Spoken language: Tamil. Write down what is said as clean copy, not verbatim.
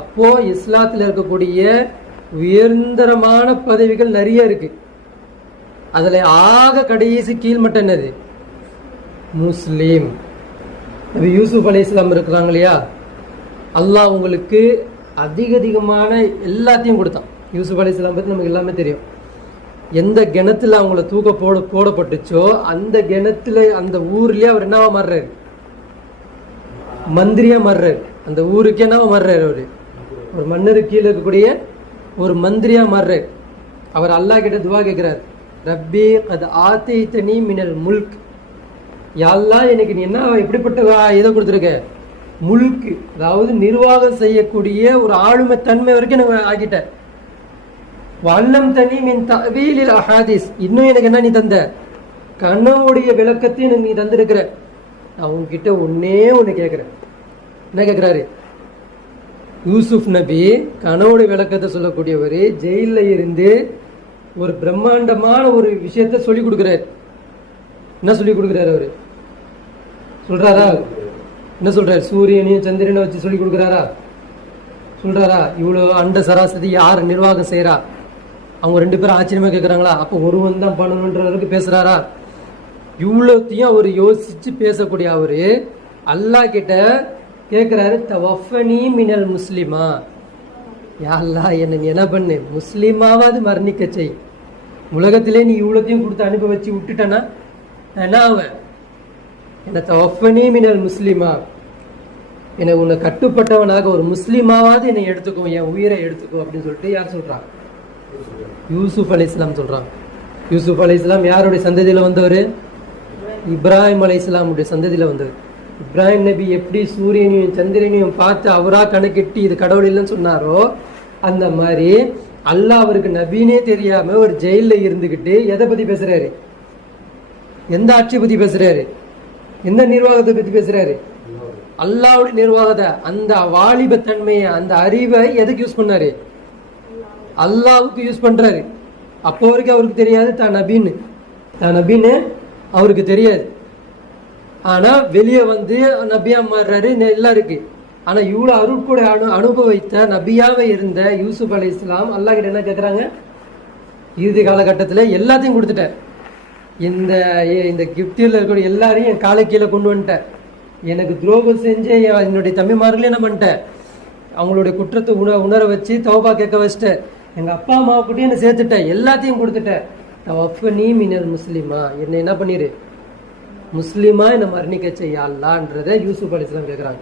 அப்போ இஸ்லாத்தில் இருக்கக்கூடிய உயர்ந்தரமான பதவிகள் நிறைய இருக்கு. அதுல ஆக கடைசி கீழ்மட்டம் என்னது? முஸ்லீம். நபி யூசுப் அலைஹிஸ்ஸலாம் இருக்கிறாங்க இல்லையா, அல்லாஹ் உங்களுக்கு அதிகமான எல்லாத்தையும் கொடுத்தான். யூசுப் அலைஹிஸ்ஸலாம் பற்றி நமக்கு எல்லாமே தெரியும். எந்த கிணத்துல அவங்கள தூக்க போடப்பட்டுச்சோ அந்த கிணத்துல அந்த ஊர்லயே அவர் என்னவா மாறுறாரு? மந்திரியா மாறுறாரு. அந்த ஊருக்கு என்னவா மாறுறாரு? அவரு ஒரு மன்னரு கீழே இருக்கக்கூடிய ஒரு மந்திரியா மாறுறாரு. அவர் அல்லாஹ் கிட்ட துவா கேட்கிறார், ரப்பி அது ஆத்தைத்தனி மினல் முல்க், யா அல்லாஹ் எனக்கு நீ என்ன எப்படிப்பட்ட இதை கொடுத்துருக்க? முல்க், அதாவது நிர்வாகம் செய்யக்கூடிய ஒரு ஆளுமை தன்மை வரைக்கும் எனக்கு ஆக்கிட்ட. வல்லம் தனி மின் தவீலில் அஹாதீஸ், இன்னும் எனக்கு என்ன நீ தந்த? கனவுடைய விளக்கத்தையும் எனக்கு நீ தந்திருக்கிற. நான் உங்ககிட்ட ஒண்ணு கேட்கிறேன். என்ன கேட்கிறாரு? யூசுப் நபி கனவுடைய விளக்கத்தை சொல்லக்கூடியவர் ஜெயில இருந்து ஒரு பிரம்மாண்டமான ஒரு விஷயத்த சொல்லி கொடுக்கிறார். என்ன சொல்லி கொடுக்கிறாரு? அவரு சொல்றாரா? என்ன சொல்றாரு? சூரியனையும் சந்திரனை வச்சு சொல்லி கொடுக்கிறாரா? சொல்றாரா? இவ்வளவு அண்ட சராசரி யார் நிர்வாகம் செய்யறா? அவங்க 2 பேரும் ஆச்சரியமா கேட்கறாங்களா? அப்ப ஒருவன் தான் பண்ணணுன்ற அளவுக்கு பேசுறாரா? இவ்வளோத்தையும் அவர் யோசிச்சு பேசக்கூடிய அவரு அல்லாஹ் கிட்ட கேட்கிறாரு, தவஃபனி மினல் முஸ்லிமா, யா அல்லாஹ் என்ன நீ என்ன பண்ணு, முஸ்லிமாவது மரணிக்க செய். உலகத்திலே நீ இவ்வளோத்தையும் கொடுத்து அனுப்பி வச்சு விட்டுட்டனா என்ன ஆவேன்? என்ன தவஃபனி மினல் முஸ்லிமா, என்னை உன்னை கட்டுப்பட்டவனாக ஒரு முஸ்லிமாவது என்னை எடுத்துக்கோ, என் உயிரை எடுத்துக்கோ அப்படின்னு சொல்லிட்டு யார் சொல்றாங்க? யூசுப் அலைஹிஸ்ஸலாம் சொல்றாங்க. யூசுப் அலைஹிஸ்ஸலாம் யாருடைய சந்ததியில வந்தவர்? இப்ராஹிம் அலைஹிஸ்ஸலாமுடைய சந்ததியில வந்தவர். இப்ராஹிம் நபி எப்படி சூரியனையும் சந்திரனையும் பார்த்து அவரா கணக்கிட்டு இது கடவுள் இல்லைன்னு சொன்னாரோ, அந்த மாதிரி அல்லாஹ் அவருக்கு நபினே தெரியாம ஒரு ஜெயில இருந்துகிட்டு எதை பத்தி பேசுறாரு? எந்த ஆட்சியை பத்தி பேசுறாரு? எந்த நிர்வாகத்தை பத்தி பேசுறாரு? அல்லாஹ்வுடைய நிர்வாகத்தை, அந்த வாலிபத்தன்மையை, அந்த அறிவை எதுக்கு யூஸ் பண்ணாரு? அல்லாஹ்வுக்கு யூஸ் பண்றாரு. அப்போ வரைக்கும் அவருக்கு தெரியாது தான் நபின்னு அவருக்கு தெரியாது. ஆனா வெளியே வந்து நபியா மாறுறாரு, எல்லாம் இருக்கு. ஆனா இவ்வளவு அருட்கூட அனுபவித்த நபியாவே இருந்த யூசுப் அலைஹிஸ்ஸலாம் அல்லாஹ் கிட்ட என்ன கேட்கறாங்க? இறுதி காலகட்டத்துல எல்லாத்தையும் கொடுத்துட்டேன், இந்த கிப்தியில் இருக்கக்கூடிய எல்லாரையும் என் காலை கீழே கொண்டு வந்துட்டேன், எனக்கு துரோகம் செஞ்சு என்னுடைய தம்பிமார்களே என்ன பண்ணிட்டேன், அவங்களுடைய குற்றத்தை உணர வச்சு தௌபா கேட்க வச்சுட்டேன், எங்க அப்பா அம்மாவை கூட என்ன சேர்த்துட்டேன், எல்லாத்தையும் கொடுத்துட்டேன். தவஃபனி மினல் முஸ்லிமா, என்ன பண்ணிரு, முஸ்லிமா என்ன மரணிக்க செய்ய அல்லாஹ்ன்றதை யூசுப் அலைஹிஸ்ஸலாம் கேட்குறாங்க.